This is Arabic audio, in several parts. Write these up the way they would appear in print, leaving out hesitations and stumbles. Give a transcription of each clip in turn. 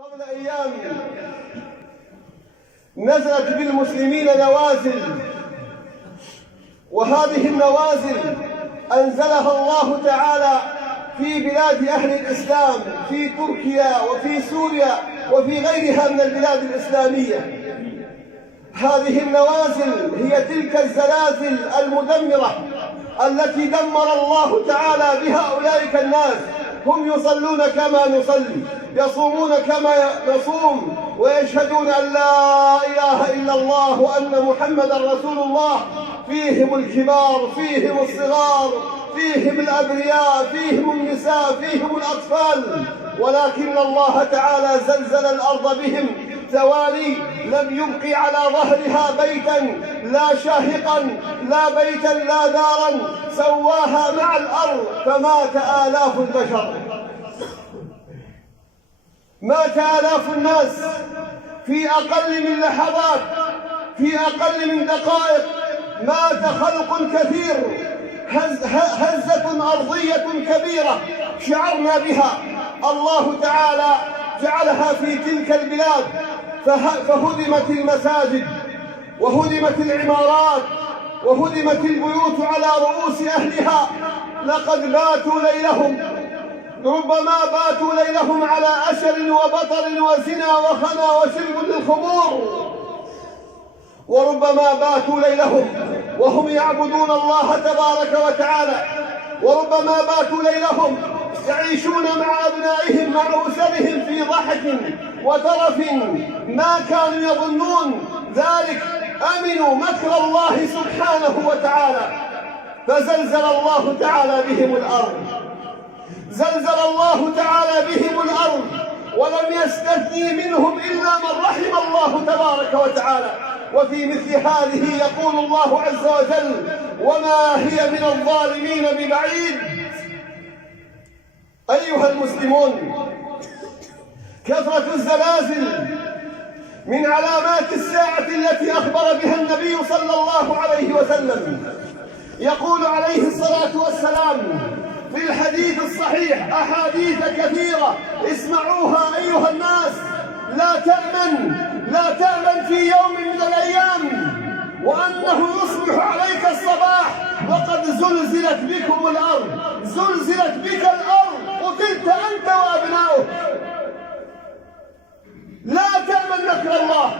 قبل أيام نزلت بالمسلمين نوازل، وهذه النوازل أنزلها الله تعالى في بلاد أهل الإسلام، في تركيا وفي سوريا وفي غيرها من البلاد الإسلامية. هذه النوازل هي تلك الزلازل المدمرة التي دمر الله تعالى بها أولئك الناس. هم يصلون كما نصلي، يصومون كما نصوم، ويشهدون أن لا إله إلا الله وأن محمدا رسول الله. فيهم الكبار، فيهم الصغار، فيهم الأبرياء، فيهم النساء، فيهم الأطفال، ولكن الله تعالى زلزل الأرض بهم ثواني، لم يبق على ظهرها بيتا لا شاهقا، لا بيتا لا دارا، سواها مع الأرض، فمات آلاف البشر، مات آلاف الناس في أقل من لحظات، في أقل من دقائق. مات خلق كثير، هزة أرضية كبيرة شعرنا بها. الله تعالى جعلها في تلك البلاد، فهدمت المساجد وهدمت العمارات وهدمت البيوت على رؤوس أهلها. لقد باتوا ليلهم، ربما باتوا ليلهم على أشر وبطر وزنا وخنا وشرب للخمور، وربما باتوا ليلهم وهم يعبدون الله تبارك وتعالى، وربما باتوا ليلهم يعيشون مع أبنائهم مع أسرهم في ضحك وترف. ما كانوا يظنون ذلك، أمنوا مكر الله سبحانه وتعالى، فزلزل الله تعالى بهم الأرض، زلزل الله تعالى بهم الأرض، ولم يستثني منهم إلا من رحم الله تبارك وتعالى. وفي مثل هذه يقول الله عز وجل: وما هي من الظالمين ببعيد. أيها المسلمون، كثرة الزلازل من علامات الساعة التي أخبر بها النبي صلى الله عليه وسلم. يقول عليه الصلاة والسلام في الحديث الصحيح، أحاديث كثيرة اسمعوها أيها الناس: لا تأمن في يوم من الأيام وأنه يصبح عليك الصباح وقد زلزلت بكم الأرض، زلزلت بك الأرض، قتلت أنت وأبناؤك. لا تأمن مكر الله.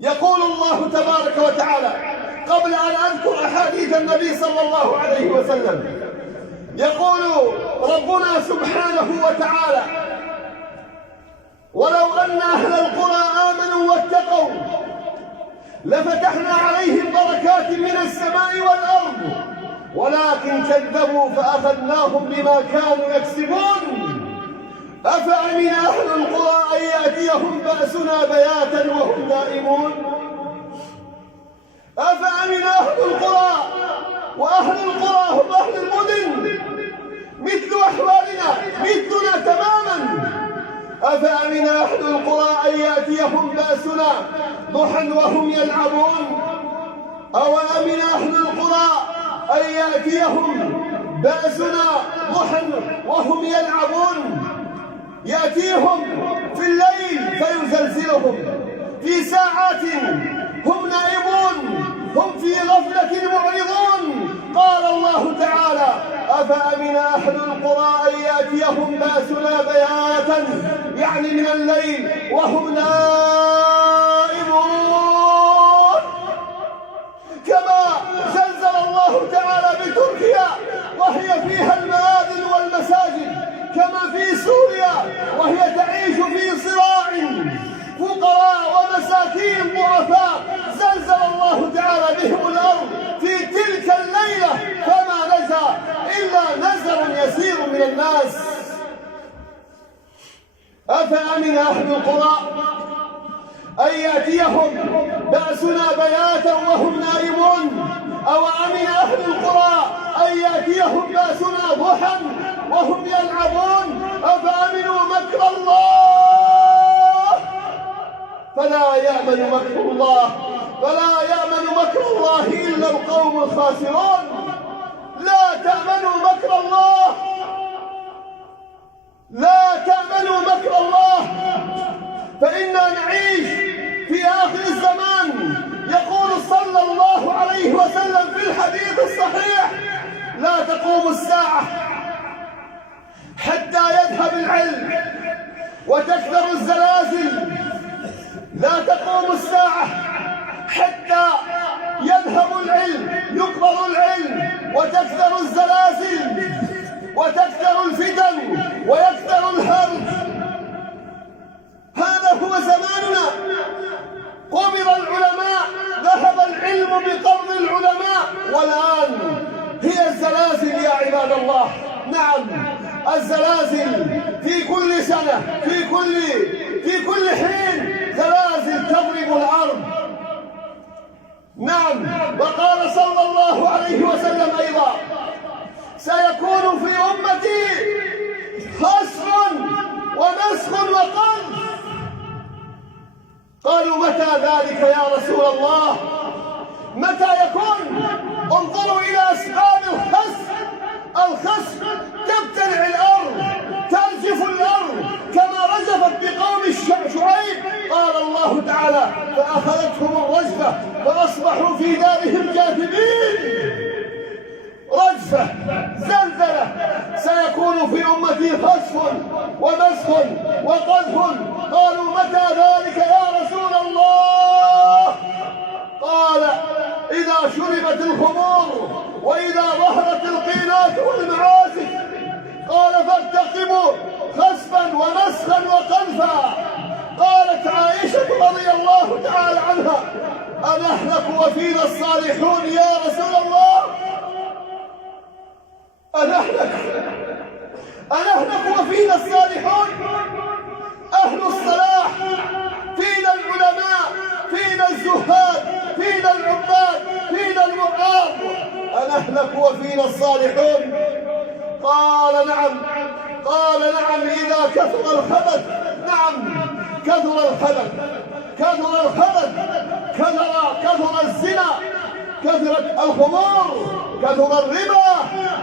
يقول الله تبارك وتعالى قبل أن أذكر أحاديث النبي صلى الله عليه وسلم، يقول ربنا سبحانه وتعالى: ولو أن أهل القرى آمنوا واتقوا لفتحنا عليهم بركات من السماء والأرض ولكن كذبوا فأخذناهم بما كانوا يكسبون. أفأمن أهل القرى أن يأتيهم بأسنا بياتا وهم نائمون؟ أفأمن أهل القرى، وأهل القرى هم أهل المدن مثل أحوالنا، مثلنا تماما. أفأمن أهل القرى أن يأتيهم بأسنا ضحى وهم يلعبون؟ أو أمن أهل القرى أن يأتيهم بأسنا ضحى وهم يلعبون؟ يأتيهم في الليل فيزلزلهم، في ساعات هم نائمون، هم في غفلة معرضون. قال الله تعالى: أفأمن أهل القرى أن يأتيهم بأسنا بياتا، يعني من الليل، وهم نائمون. كما زلزل الله تعالى بتركيا وهي فيها المآذن والمساجد، كما في سوريا وهي تعيش في صراع فقراء ومساكين ضعفاء، زلزل الله تعالى بهم الأرض في تلك الليلة، فما نزل إلا نزر يسير من الناس. أفأمن أهل القرى أن يأتيهم بأسنا بياتا وهم نائمون؟ أو أمن أهل القرى أن يأتيهم بأسنا ضحى وهم يلعبون؟ أفأمنوا مكر الله فلا يأمن مكر الله، فلا يأمن مكر الله إلا القوم الخاسرون. لا تأمنوا مكر الله، لا تأمنوا مكر الله. وتكثر الزلازل. لا تقوم الساعة حتى يذهب العلم، يقبض العلم، وتكثر الزلازل وتكثر الفتن ويكثر الهرج. هذا هو زماننا. قبض العلماء، ذهب العلم بقبض العلماء، والآن هي الزلازل يا عباد الله. نعم، الزلازل في كل سنة، في كل حين زلازل تضرب الأرض. نعم، وقال صلى الله عليه وسلم أيضا: سيكون في أمتي خسف ومسخ وقذف. قالوا: متى ذلك يا رسول الله؟ متى يكون؟ انظروا إلى أسباب الخسف. الخسف تبتلع الأرض، ترجف الأرض كما رجفت بقوم شعيب. قال الله تعالى: فأخذتهم الرجفة فأصبحوا في دارهم جاثمين. رجفة، زلزلة. سيكون في أمتي خسف ومسخ وقذف. قالوا: متى ذلك يا رسول الله؟ قال: إذا شربت الخمور وإذا ظهرت القينات والمعازف. قال: فارتقبوا خسفا ومسخا وقذفا. قالت عائشة رضي الله تعالى عنها: أنهلك وفينا الصالحون يا رسول الله؟ أنهلك وفينا الصالحون؟ أهل الصلاح فينا، العلماء فينا، الزهاد فينا، العباد فينا، الوعاظ. أنهلك وفينا الصالحون؟ قال: نعم. قال: نعم، إذا كثر الخبث. نعم، كثر الخبث، كثر الخبث، كثر الزنا، كثرت الخمور، كثر الربا،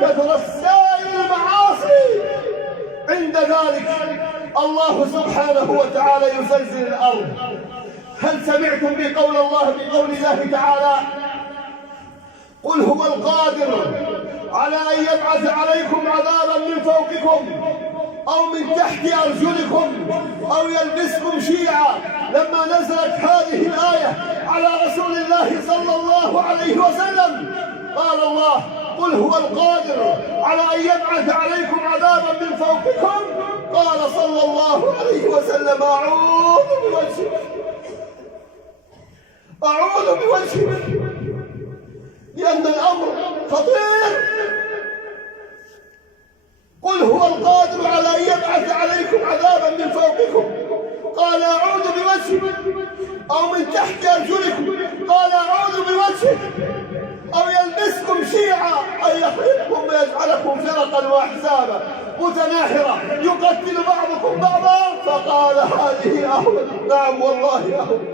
كثر سائر المعاصي. عند ذلك الله سبحانه وتعالى يزلزل الأرض. هل سمعتم بقول الله تعالى: قل هو القادر على أن يبعث عليكم عذابا من فوقكم أو من تحت أرجلكم أو يلبسكم شيعا؟ لما نزلت هذه الآية على رسول الله صلى الله عليه وسلم قال الله: قل هو القادر على أن يبعث عليكم عذابا من فوقكم. قال صلى الله عليه وسلم: أعوذ بوجهك، أعوذ بوجهك، لأن الأمر خطير. قل هو القادر على أن يبعث عليكم عذابا من فوقكم. قال: أعوذ بوجهك. أو من تحت أرجلكم. قال: أعوذ بوجهك. أو يلبسكم شيعا، أي يخلقكم ويجعلكم فرقا وأحزابا متناحرة يقتل بعضكم بعضا. فقال: هذه أهون. نعم والله أهون.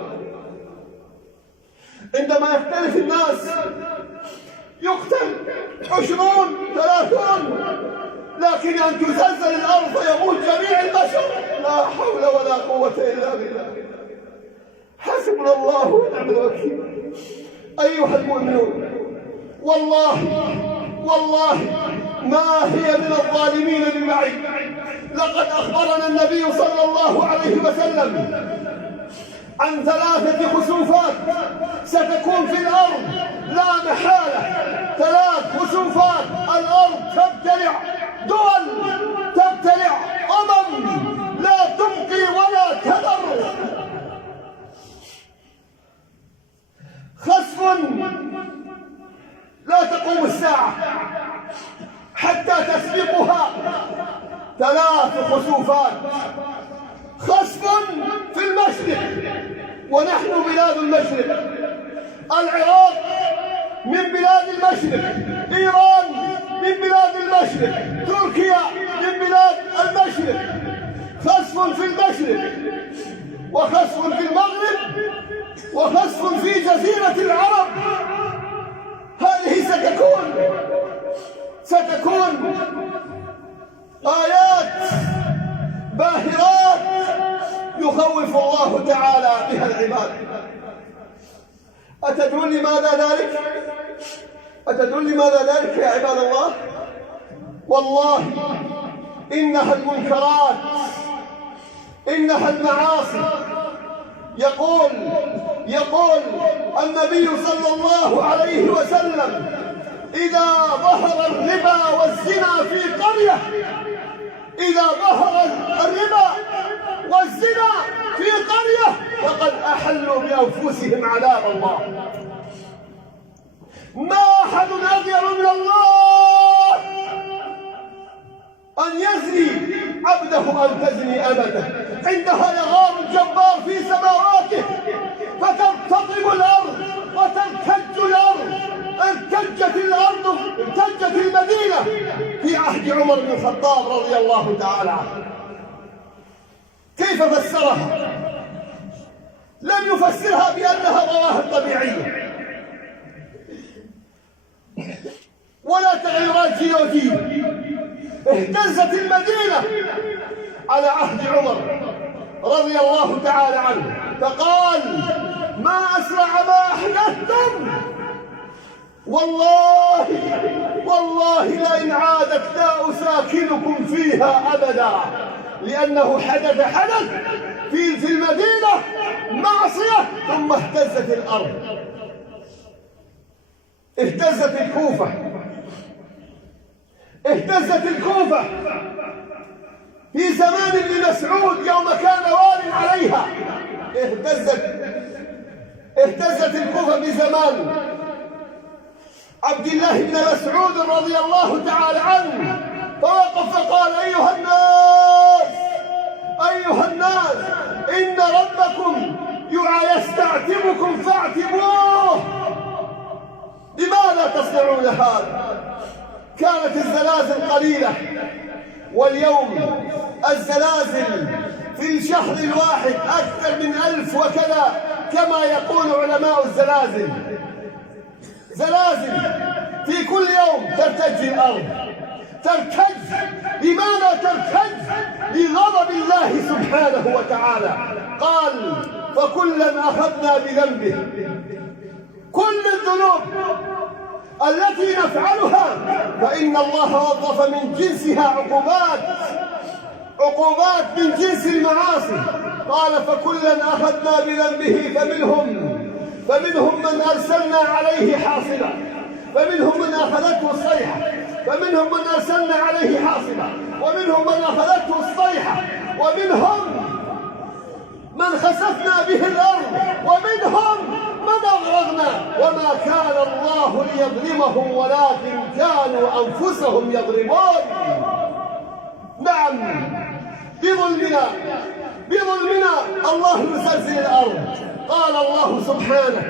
عندما يختلف الناس يقتل 20 30، لكن أن تزلزل الأرض ويموت جميع البشر، لا حول ولا قوة إلا بالله. حسبنا الله ونعم الوكيل. أيها المؤمنون، والله ما هي من الظالمين ببعيد. لقد أخبرنا النبي صلى الله عليه وسلم عن 3 خسوفات ستكون في الأرض لا محالة. 3 خسوفات. الأرض تبتلع، دول تبتلع، لا تبقي ولا تذر. خسف لا تقوم الساعة حتى تسبقها 3 خسوفات. خسف في المشرق، ونحن بلاد المشرق. العراق من بلاد المشرق، إيران من بلاد المشرق، تركيا من بلاد المشرق. خسف في المشرق، وخسف في المغرب، وخسف في جزيرة العرب. هذه ستكون آيات باهرات يخوف الله تعالى بها العباد. أتدرون لماذا ذلك؟ أتدرون لماذا ذلك يا عباد الله؟ والله إنها المنكرات إنها المعاصي. يقول النبي صلى الله عليه وسلم: إذا ظهر الربا والزنا في قرية، إذا ظهر الربا والزنا في قرية فقد أحلوا بأنفسهم عذاب الله. ما أحد أغير من الله أن يزني عبده أن تزني أمته. عندها يغار الجبار في سماواته فترتطم الأرض وترتج الأرض. ارتجت المدينة في عهد عمر بن الخطاب رضي الله تعالى عنه. كيف فسرها؟ لم يفسرها بأنها ظواهر طبيعية ولا تغيرات جيولوجية. اهتزت المدينة على عهد عمر رضي الله تعالى عنه، فقال: ما أسرع ما أحدثتم، والله لئن عادت لا أساكنكم فيها أبدا. لأنه حدث في المدينة معصية ثم اهتزت الأرض. اهتزت الكوفة في زمان ابن مسعود يوم كان وال عليها. اهتزت الكوفة في زمان عبد الله بن مسعود رضي الله تعالى عنه، فوقف فقال: أيها الناس إن ربكم يستعتبكم فاعتبوه. لماذا تصنعون هذا؟ كانت الزلازل قليلة، واليوم الزلازل في الشهر الواحد أكثر من 1000 وكذا، كما يقول علماء الزلازل. زلازل في كل يوم ترتج الأرض. لماذا ترتج؟ لغضب الله سبحانه وتعالى. قال: فكلا أخذنا بذنبه. كل الذنوب التي نفعلها فإن الله وظف من جنسها عقوبات من جنس المعاصي. قال: فكلا أخذنا بذنبه، فمنهم من أرسلنا عليه حاصبا، فمنهم من أخذته الصيحة، فمنهم من أرسلنا عليه حاصبا، ومنهم من أخذته الصيحة، ومنهم من خسفنا به الأرض، ومنهم من أغرقنا. وما كان الله ليظلمهم ولكن كانوا أنفسهم يظلمون. نعم، بظلمنا الله يزلزل الأرض. قال الله سبحانه: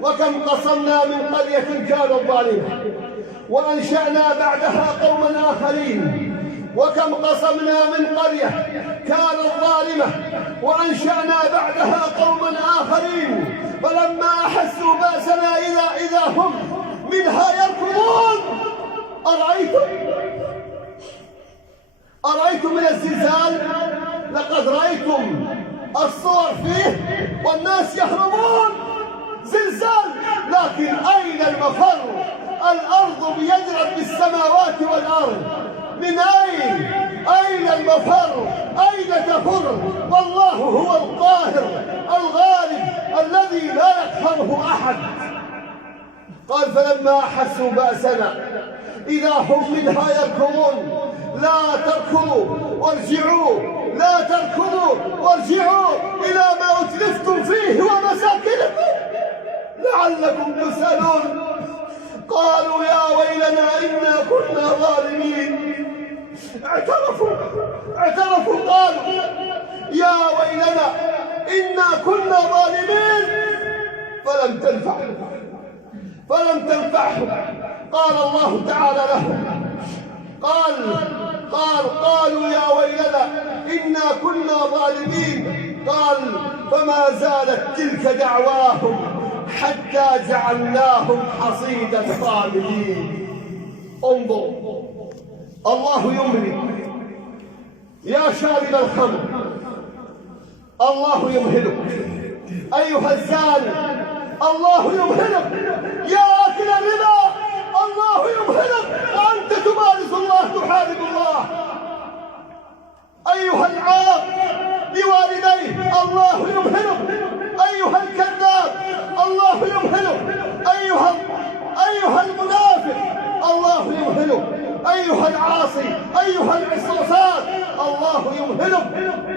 وكم قصمنا من قرية كانت ظالمة وأنشأنا بعدها قوما آخرين. وكم قصمنا من قرية كانت ظالمة وأنشأنا بعدها قوما آخرين فلما أحسوا بأسنا إذا هم منها يركضون. أرأيتم من الزلزال؟ لقد رأيتم الصور فيه والناس يهربون. زلزال، لكن أين المفر؟ الأرض بيدرب بالسماوات والأرض. من أين المفر؟ أين تفر؟ والله هو القاهر الغالب الذي لا يقهره أحد. قال: فلما أحسوا بأسنا إذا هم منها يركضون. لا تركضوا وارجعوا، لا تركضوا وارجعوا إلى ما أتلفتم فيه ومساكنكم لعلكم تسألون. قالوا: يا ويلنا إنا كنا ظالمين. اعترفوا قالوا: يا ويلنا إنا كنا ظالمين. فلم تنفعهم. قال الله تعالى لهم: قالوا: يا ويلنا إنا كنا ظالمين. قال: فما زالت تلك دعواهم حتى جعلناهم حصيدا خامدين. انظر، الله يمهلك يا شارب الخمر، الله يمهلك. أيها الزاني، الله يمهلك. يا آكل الربا، الله يمهلك وأنت تمارس الله، تحارب الله. أيها العاق، الله يمهلك أيها الكذاب، الله يمهلك أيها المنافق، الله يمهلك أيها العاصي، أيها العصاصات، الله يمهلك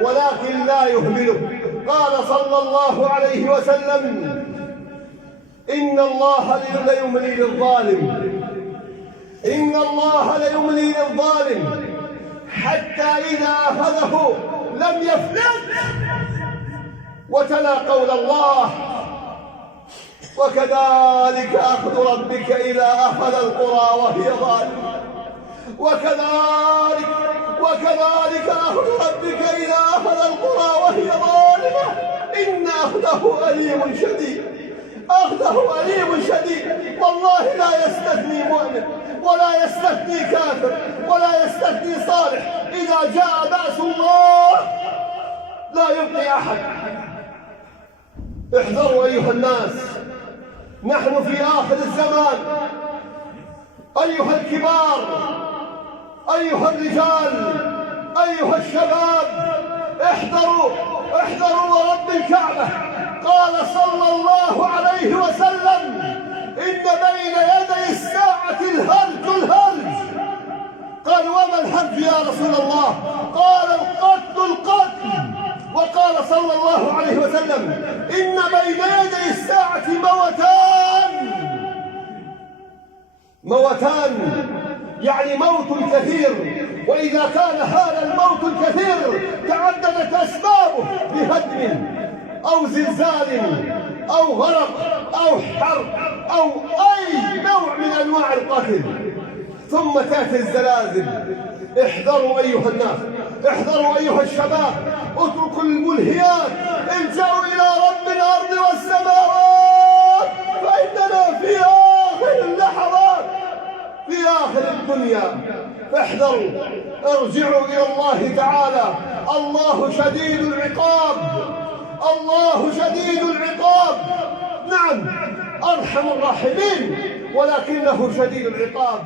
ولكن لا يهملك. قال صلى الله عليه وسلم: إن الله ليملي للظالم، إن الله ليملي للظالم حتى إذا أخذه لم يفلت. وتلا قول الله: وكذلك أخذ ربك إذا أخذ القرى وهي ظالمة، وكذلك أخذ ربك إذا أخذ القرى وهي ظالمة إن أخذه أليم شديد، أخذه أليم شديد. والله لا يستثني مؤمن ولا يستثني كافر ولا يستثني صالح، إذا جاء بأس الله لا يبقي أحد. احذروا أيها الناس، نحن في آخر الزمان. أيها الكبار، أيها الرجال، أيها الشباب، احذروا ورب الكعبة. قال صلى الله عليه وسلم: إن بين يدي الساعة الهرج. قال: وما الهرج يا رسول الله؟ قال: القتل. وقال صلى الله عليه وسلم: إن بين يدي الساعة موتان، يعني موت كثير. وإذا كان هذا الموت الكثير تعددت أسبابه بهدم أو زلزال أو غرق أو حرب أو أي نوع من أنواع القتل، ثم تأتي الزلازل. احذروا أيها الناس، احذروا أيها الشباب، اتركوا الملهيات، الجأوا إلى رب الأرض والسماوات، فإننا في آخر اللحظات، في آخر الدنيا. فاحذروا، ارجعوا إلى الله تعالى. الله شديد العقاب، الله شديد العقاب. نعم، أرحم الراحمين ولكنه شديد العقاب.